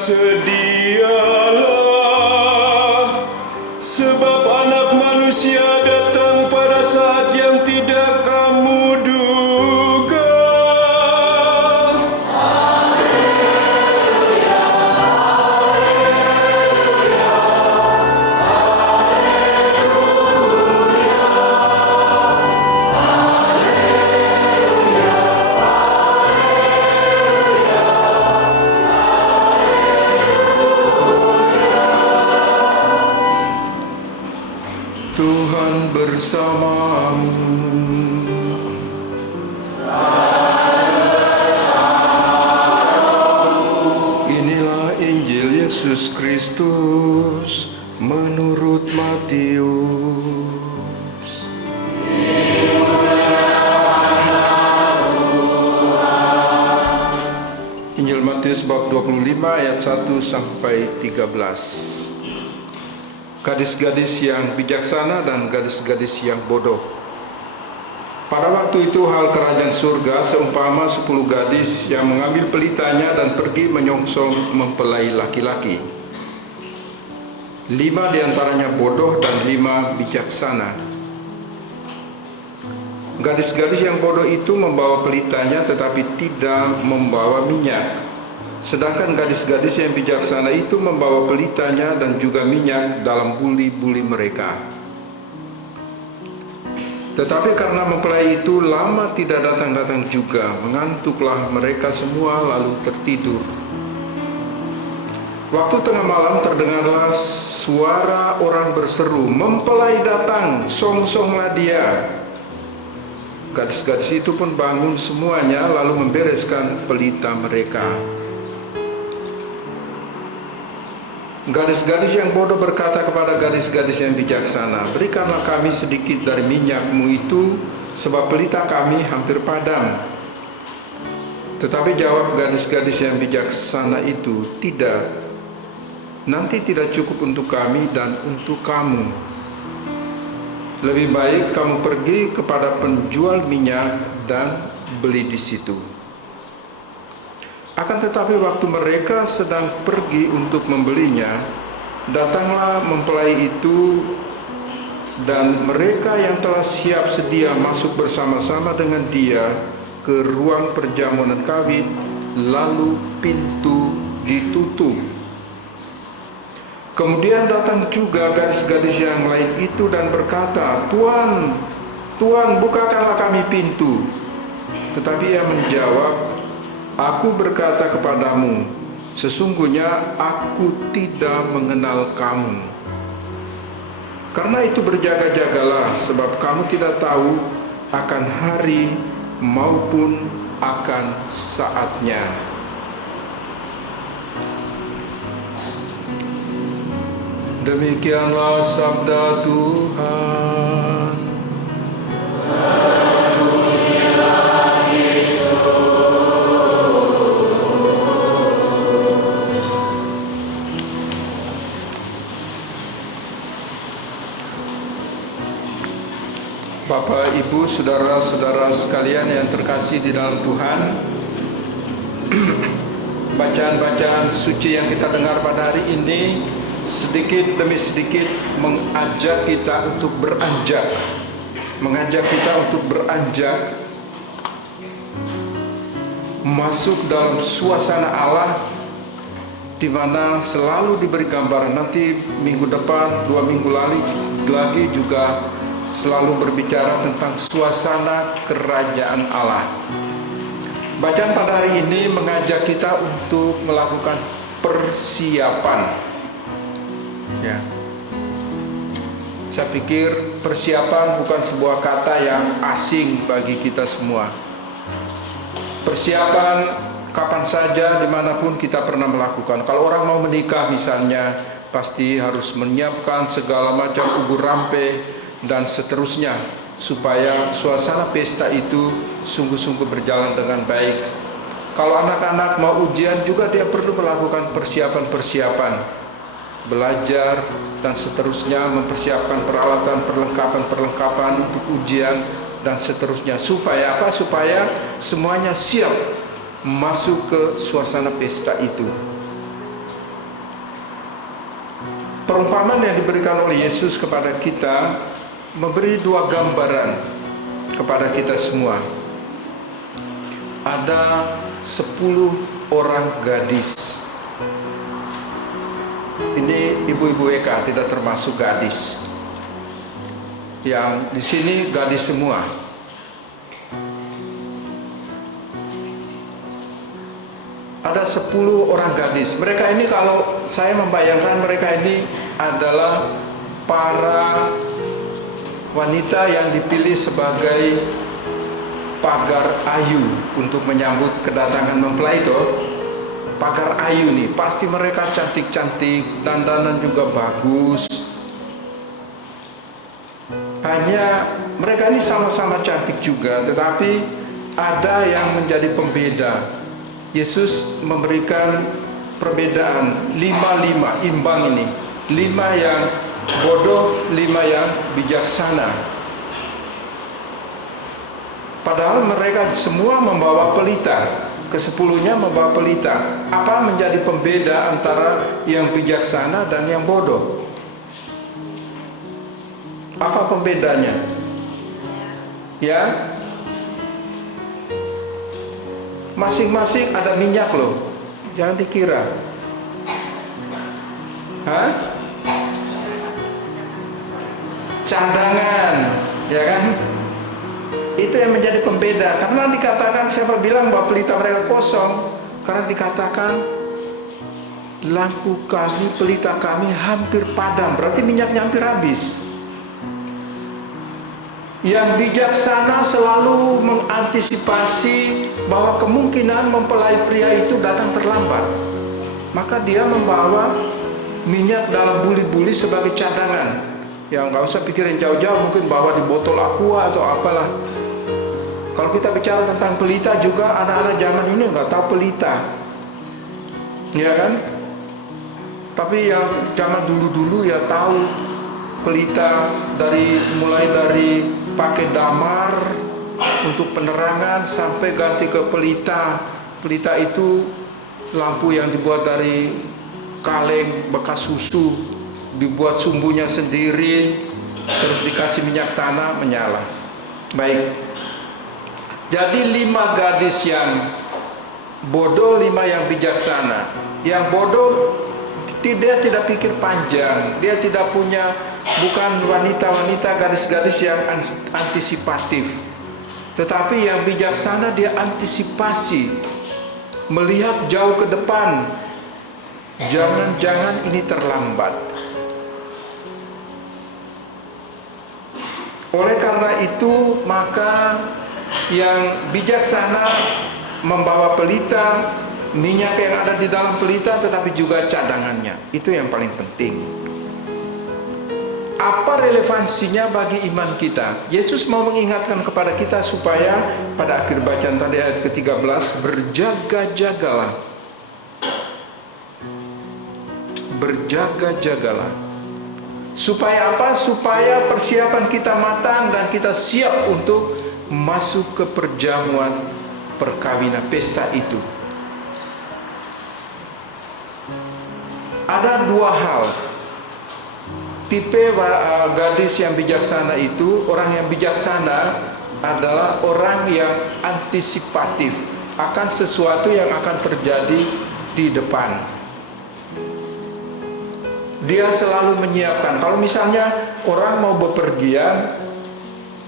bersedialah, sebab Anak Manusia datang pada saat yang tidak kamu duga. Tuhan bersamamu. Inilah Injil Yesus Kristus menurut Matius. Injil Matius bab 25 ayat 1 sampai 13. Gadis-gadis yang bijaksana dan gadis-gadis yang bodoh. Pada waktu itu hal kerajaan surga seumpama 10 gadis yang mengambil pelitanya dan pergi menyongsong mempelai laki-laki. 5 diantaranya bodoh dan 5 bijaksana. Gadis-gadis yang bodoh itu membawa pelitanya tetapi tidak membawa minyak. Sedangkan gadis-gadis yang bijaksana itu membawa pelitanya dan juga minyak dalam buli-buli mereka. Tetapi karena mempelai itu lama tidak datang-datang juga, mengantuklah mereka semua lalu tertidur. Waktu tengah malam terdengarlah suara orang berseru, "Mempelai datang, songsonglah dia." Gadis-gadis itu pun bangun semuanya lalu membereskan pelita mereka. Gadis-gadis yang bodoh berkata kepada gadis-gadis yang bijaksana, "Berikanlah kami sedikit dari minyakmu itu, sebab pelita kami hampir padam." Tetapi jawab gadis-gadis yang bijaksana itu, "Tidak, nanti tidak cukup untuk kami dan untuk kamu. Lebih baik kamu pergi kepada penjual minyak dan beli di situ." Akan tetapi waktu mereka sedang pergi untuk membelinya, datanglah mempelai itu dan mereka yang telah siap sedia masuk bersama-sama dengan dia ke ruang perjamuan kawin, lalu pintu ditutup. Kemudian datang juga gadis-gadis yang lain itu dan berkata, "Tuan, Tuan, bukakanlah kami pintu." Tetapi ia menjawab, "Aku berkata kepadamu, sesungguhnya aku tidak mengenal kamu. Karena itu berjaga-jagalah, sebab kamu tidak tahu akan hari maupun akan saatnya." Demikianlah sabda Tuhan. Bapak, Ibu, saudara-saudara sekalian yang terkasih di dalam Tuhan, bacaan-bacaan suci yang kita dengar pada hari ini sedikit demi sedikit mengajak kita untuk beranjak, masuk dalam suasana Allah, di mana selalu diberi gambaran. Nanti minggu depan, 2 minggu lagi juga selalu berbicara tentang suasana kerajaan Allah. Bacaan pada hari ini mengajak kita untuk melakukan persiapan. Ya. Saya pikir persiapan bukan sebuah kata yang asing bagi kita semua. Persiapan kapan saja, dimanapun kita pernah melakukan. Kalau orang mau menikah misalnya, pasti harus menyiapkan segala macam ugur rampe dan seterusnya, supaya suasana pesta itu sungguh-sungguh berjalan dengan baik. Kalau anak-anak mau ujian juga dia perlu melakukan persiapan-persiapan, belajar dan seterusnya, mempersiapkan peralatan, perlengkapan untuk ujian dan seterusnya. Supaya apa? Supaya semuanya siap masuk ke suasana pesta itu. Perumpamaan yang diberikan oleh Yesus kepada kita memberi dua gambaran kepada kita semua. Ada 10 orang gadis. Ini ibu-ibu WK, tidak termasuk gadis. Yang di sini gadis semua. Ada 10 orang gadis. Mereka ini, kalau saya membayangkan, mereka ini adalah para wanita yang dipilih sebagai pagar ayu untuk menyambut kedatangan mempelai itu. Pagar ayu nih, pasti mereka cantik-cantik, dandanan juga bagus. Hanya mereka ini sama-sama cantik juga, tetapi ada yang menjadi pembeda. Yesus memberikan perbedaan 5-5, imbang ini. 5 yang bodoh, 5 yang bijaksana. Padahal mereka semua membawa pelita. Ke-10-nya membawa pelita. Apa menjadi pembeda antara yang bijaksana dan yang bodoh? Apa pembedanya? Ya, masing-masing ada minyak loh, jangan dikira. Cadangan, ya kan? Itu yang menjadi pembeda. Karena dikatakan, siapa bilang bahwa pelita mereka kosong? Karena dikatakan lampu kami, pelita kami hampir padam. Berarti minyaknya hampir habis. Yang bijaksana selalu mengantisipasi bahwa kemungkinan mempelai pria itu datang terlambat. Maka dia membawa minyak dalam buli-buli sebagai cadangan. Ya nggak usah pikirin jauh-jauh, mungkin bawa di botol aqua atau apalah. Kalau kita bicara tentang pelita juga, anak-anak zaman ini nggak tahu pelita, ya kan? Tapi yang zaman dulu-dulu ya tahu pelita, mulai dari pakai damar untuk penerangan sampai ganti ke pelita. Pelita itu lampu yang dibuat dari kaleng bekas susu, dibuat sumbunya sendiri, terus dikasih minyak tanah, menyala. Baik. Jadi 5 gadis yang bodoh, 5 yang bijaksana. Yang bodoh dia tidak pikir panjang, dia tidak punya, bukan wanita-wanita, gadis-gadis yang antisipatif. Tetapi yang bijaksana dia antisipasi, melihat jauh ke depan. Jangan-jangan ini terlambat. Oleh karena itu, maka yang bijaksana membawa pelita, minyak yang ada di dalam pelita, tetapi juga cadangannya. Itu yang paling penting. Apa relevansinya bagi iman kita? Yesus mau mengingatkan kepada kita supaya pada akhir bacaan tadi ayat ke-13, berjaga-jagalah. Berjaga-jagalah. Supaya apa? Supaya persiapan kita matang dan kita siap untuk masuk ke perjamuan perkawinan, pesta itu. Ada 2 hal. Tipe gadis yang bijaksana itu, orang yang bijaksana adalah orang yang antisipatif akan sesuatu yang akan terjadi di depan. Dia selalu menyiapkan. Kalau misalnya orang mau bepergian,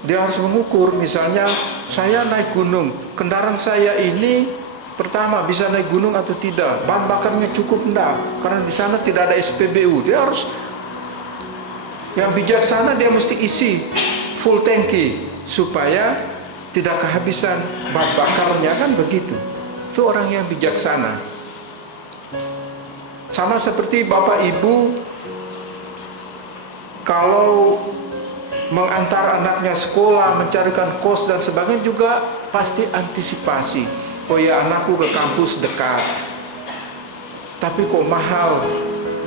dia harus mengukur. Misalnya saya naik gunung, kendaraan saya ini pertama bisa naik gunung atau tidak, bahan bakarnya cukup enggak, karena di sana tidak ada SPBU. Dia harus, yang bijaksana dia mesti isi full tangki supaya tidak kehabisan bahan bakarnya, kan begitu. Itu orang yang bijaksana. Sama seperti bapak ibu kalau mengantar anaknya sekolah, mencarikan kos dan sebagainya, juga pasti antisipasi. Oh ya, anakku ke kampus dekat, tapi kok mahal.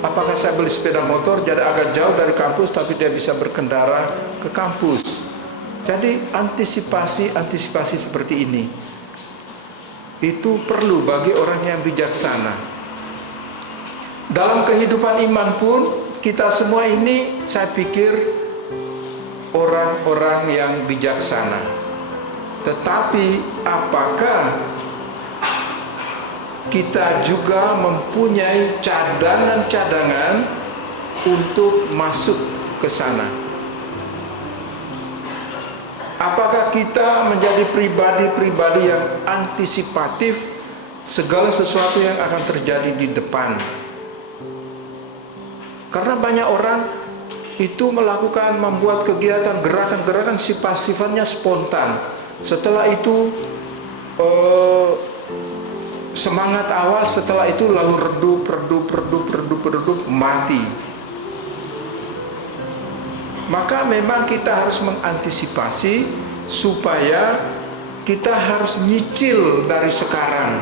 Apakah saya beli sepeda motor jadi agak jauh dari kampus, tapi dia bisa berkendara ke kampus. Jadi antisipasi seperti ini itu perlu bagi orang yang bijaksana. Dalam kehidupan iman pun kita semua ini saya pikir orang-orang yang bijaksana. Tetapi apakah kita juga mempunyai cadangan-cadangan untuk masuk ke sana? Apakah kita menjadi pribadi-pribadi yang antisipatif segala sesuatu yang akan terjadi di depan? Karena banyak orang itu membuat kegiatan gerakan-gerakan sifatnya spontan. Setelah itu semangat awal, setelah itu lalu redup, mati. Maka memang kita harus mengantisipasi supaya kita harus nyicil dari sekarang.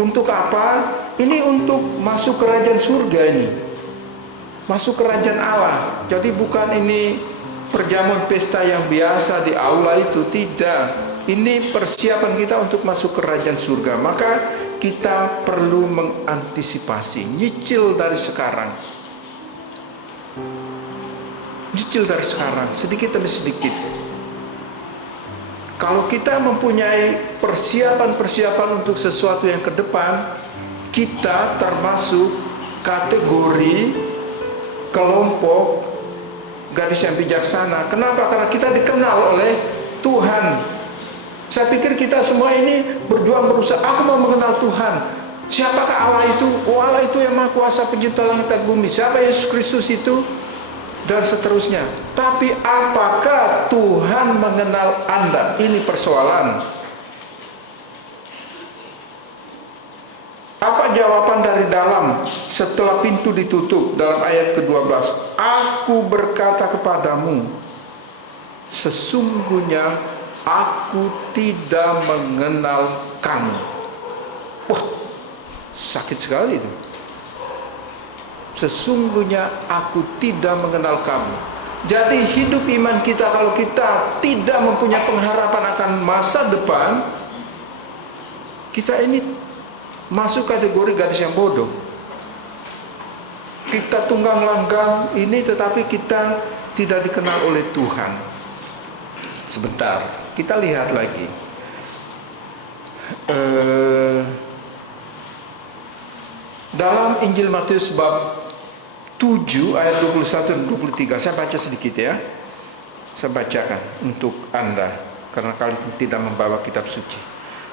Untuk apa? Ini untuk masuk kerajaan surga ini. Masuk kerajaan Allah. Jadi bukan ini perjamuan pesta yang biasa di aula itu, tidak. Ini persiapan kita untuk masuk kerajaan surga. Maka kita perlu mengantisipasi, nyicil dari sekarang. Nyicil dari sekarang, sedikit demi sedikit. Kalau kita mempunyai persiapan-persiapan untuk sesuatu yang ke depan, kita termasuk kategori kelompok gadis yang bijaksana. Kenapa? Karena kita dikenal oleh Tuhan. Saya pikir kita semua ini berjuang berusaha. Aku mau mengenal Tuhan. Siapakah Allah itu? Oh, Allah itu yang Maha Kuasa, pencipta langit dan bumi. Siapa Yesus Kristus itu? Dan seterusnya. Tapi apakah Tuhan mengenal Anda? Ini persoalan. Apa jawaban dari dalam setelah pintu ditutup dalam ayat ke-12? Aku berkata kepadamu, sesungguhnya aku tidak mengenal kamu. Wah, sakit sekali itu. Sesungguhnya aku tidak mengenal kamu. Jadi hidup iman kita, kalau kita tidak mempunyai pengharapan akan masa depan, kita ini masuk kategori gadis yang bodoh. Kita tunggang langgang ini, tetapi kita tidak dikenal oleh Tuhan. Sebentar, kita lihat lagi. Dalam Injil Matius bab 7 ayat 21 dan 23, saya baca sedikit ya. Saya bacakan untuk Anda, karena kalian tidak membawa kitab suci.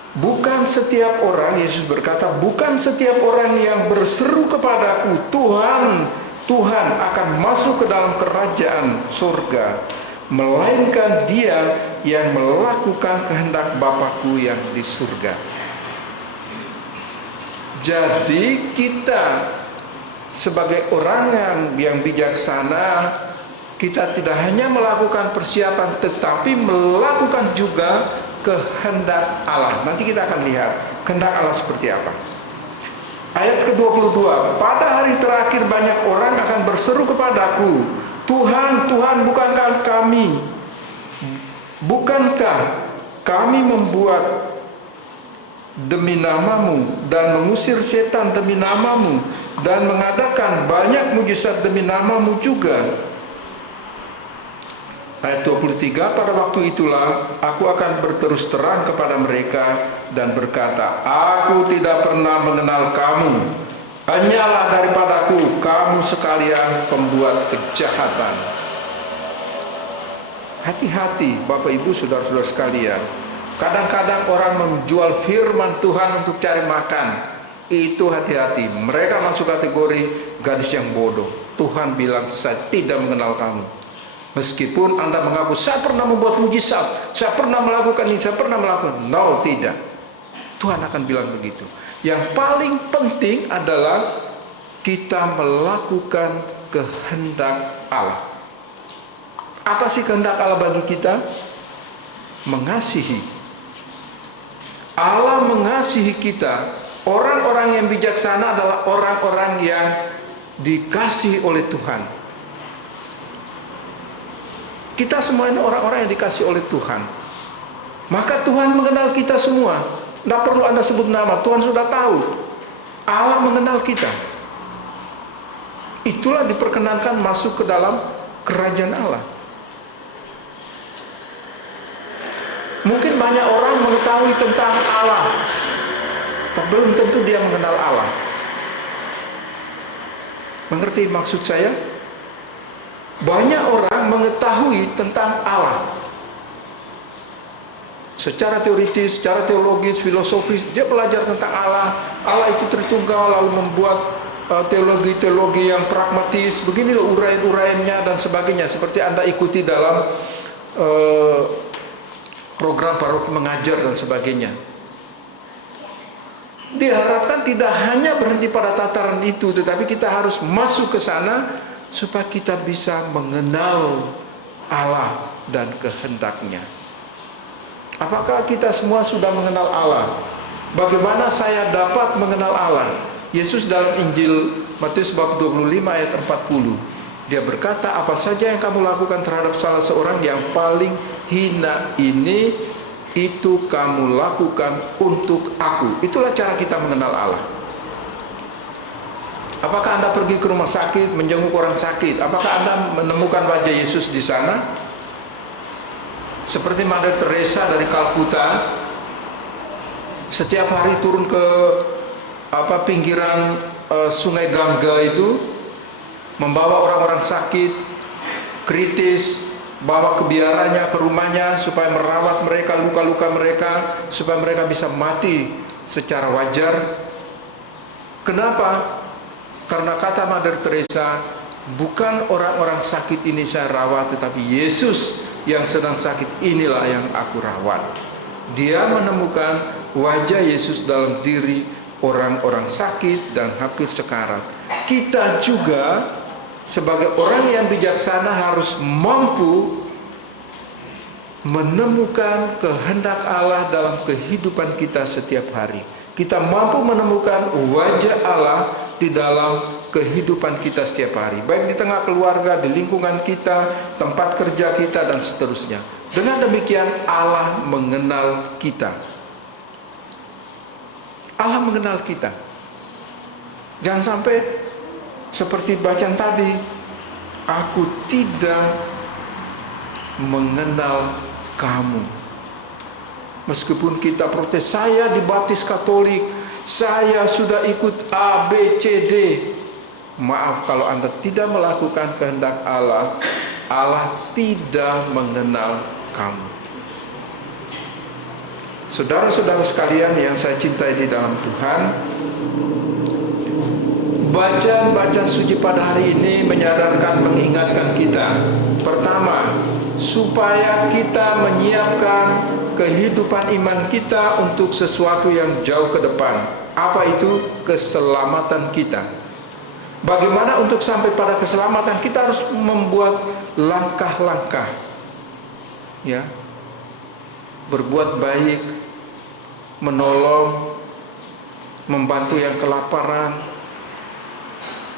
Bukan setiap orang, Yesus berkata, bukan setiap orang yang berseru kepadaku, Tuhan, Tuhan, akan masuk ke dalam kerajaan surga, melainkan dia yang melakukan kehendak Bapa-Ku yang di surga. Jadi kita sebagai orang yang bijaksana, kita tidak hanya melakukan persiapan, tetapi melakukan juga kehendak Allah. Nanti kita akan lihat kehendak Allah seperti apa. Ayat ke-22, pada hari terakhir banyak orang akan berseru kepadaku, Tuhan, Tuhan, bukankah kami membuat demi namamu dan mengusir setan demi namamu dan mengadakan banyak mujizat demi namamu juga. Ayat 23, pada waktu itulah aku akan berterus terang kepada mereka dan berkata, aku tidak pernah mengenal kamu, hanyalah daripadaku kamu sekalian pembuat kejahatan. Hati-hati Bapak Ibu saudara-saudara sekalian. Kadang-kadang orang menjual firman Tuhan untuk cari makan. Itu hati-hati, mereka masuk kategori gadis yang bodoh. Tuhan bilang, saya tidak mengenal kamu. Meskipun Anda mengaku, saya pernah membuat mujizat, saya pernah melakukan ini, saya pernah melakukan. No, tidak. Tuhan akan bilang begitu. Yang paling penting adalah kita melakukan kehendak Allah. Apa sih kehendak Allah bagi kita? Mengasihi. Allah mengasihi kita. Orang-orang yang bijaksana adalah orang-orang yang dikasihi oleh Tuhan. Kita semua ini orang-orang yang dikasihi oleh Tuhan. Maka Tuhan mengenal kita semua. Tidak perlu Anda sebut nama, Tuhan sudah tahu. Allah mengenal kita. itulah diperkenankan masuk ke dalam kerajaan Allah. Mungkin banyak orang mengetahui tentang Allah, tapi belum tentu dia mengenal Allah. Mengerti maksud saya? Banyak orang mengetahui tentang Allah secara teoritis, secara teologis, filosofis. Dia belajar tentang Allah. Allah itu Tritunggal, lalu membuat teologi-teologi yang pragmatis. Begini loh uraian-uraiannya dan sebagainya. Seperti Anda ikuti dalam program paroki mengajar dan sebagainya. Diharapkan tidak hanya berhenti pada tataran itu, tetapi kita harus masuk ke sana supaya kita bisa mengenal Allah dan kehendaknya. Apakah kita semua sudah mengenal Allah? Bagaimana saya dapat mengenal Allah? Yesus dalam Injil Matius bab 25 ayat 40, dia berkata, apa saja yang kamu lakukan terhadap salah seorang yang paling hina ini, itu kamu lakukan untuk aku. Itulah cara kita mengenal Allah. Apakah Anda pergi ke rumah sakit menjenguk orang sakit? Apakah Anda menemukan wajah Yesus di sana? Seperti Mother Teresa dari Kalkuta, setiap hari turun ke pinggiran Sungai Gangga itu, membawa orang-orang sakit, kritis, bawa ke biaranya, ke rumahnya, supaya merawat mereka, luka-luka mereka, supaya mereka bisa mati secara wajar. Kenapa? Karena kata Mother Teresa, bukan orang-orang sakit ini saya rawat, tetapi Yesus yang sedang sakit inilah yang aku rawat. Dia menemukan wajah Yesus dalam diri orang-orang sakit dan hampir sekarat. Kita juga sebagai orang yang bijaksana harus mampu menemukan kehendak Allah dalam kehidupan kita setiap hari. Kita mampu menemukan wajah Allah di dalam kehidupan kita setiap hari, baik di tengah keluarga, di lingkungan kita, tempat kerja kita, dan seterusnya. Dengan demikian Allah mengenal kita. Allah mengenal kita. Jangan sampai seperti bacaan tadi, aku tidak mengenal kamu. Meskipun kita protes, saya dibaptis Katolik, saya sudah ikut A, B, C, D. Maaf kalau Anda tidak melakukan kehendak Allah, Allah tidak mengenal kamu. Saudara-saudara sekalian yang saya cintai di dalam Tuhan, bacaan-bacaan suci pada hari ini menyadarkan, mengingatkan kita. Pertama, supaya kita menyiapkan kehidupan iman kita untuk sesuatu yang jauh ke depan. Apa itu? Keselamatan kita. Bagaimana untuk sampai pada keselamatan? Kita harus membuat langkah-langkah, ya, berbuat baik, menolong, membantu yang kelaparan,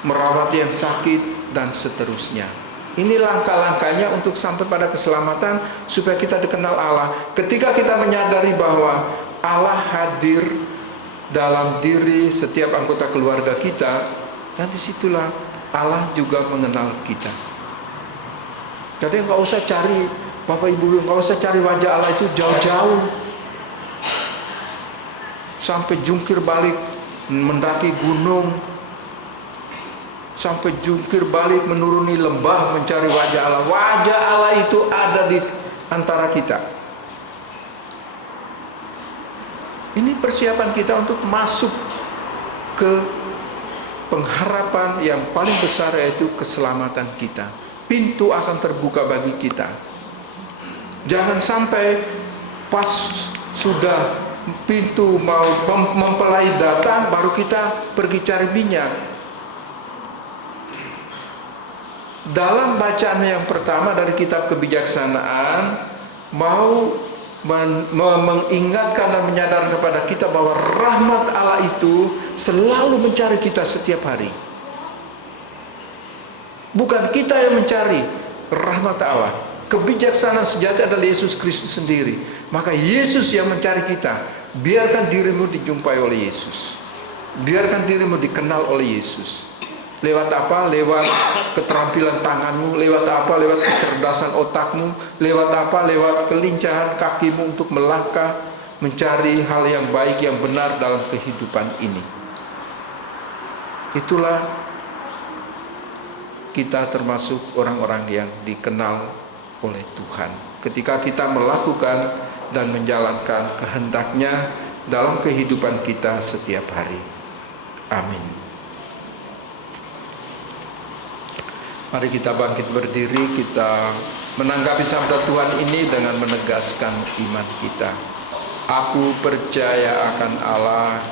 merawat yang sakit, dan seterusnya. Ini langkah-langkahnya untuk sampai pada keselamatan, supaya kita dikenal Allah. Ketika kita menyadari bahwa Allah hadir dalam diri setiap anggota keluarga kita, dan disitulah Allah juga mengenal kita. Jadi nggak usah cari, Bapak Ibu, nggak usah cari wajah Allah itu jauh-jauh, sampai jungkir balik mendaki gunung, sampai jungkir balik menuruni lembah mencari wajah Allah. Wajah Allah itu ada di antara kita. Ini persiapan kita untuk masuk ke pengharapan yang paling besar, yaitu keselamatan kita. Pintu akan terbuka bagi kita. Jangan sampai pas sudah pintu mau mempelai datang baru kita pergi cari minyak. Dalam bacaan yang pertama dari kitab kebijaksanaan, mau mengingatkan dan menyadarkan kepada kita bahwa rahmat Allah itu selalu mencari kita setiap hari. Bukan kita yang mencari rahmat Allah. Kebijaksanaan sejati adalah Yesus Kristus sendiri. Maka Yesus yang mencari kita. Biarkan dirimu dijumpai oleh Yesus. Biarkan dirimu dikenal oleh Yesus. Lewat apa? Lewat keterampilan tanganmu. Lewat apa? Lewat kecerdasan otakmu. Lewat apa? Lewat kelincahan kakimu untuk melangkah, mencari hal yang baik, yang benar dalam kehidupan ini. Itulah kita termasuk orang-orang yang dikenal oleh Tuhan. Ketika kita melakukan dan menjalankan kehendaknya dalam kehidupan kita setiap hari. Amin. Mari kita bangkit berdiri, kita menanggapi sabda Tuhan ini dengan menegaskan iman kita. Aku percaya akan Allah,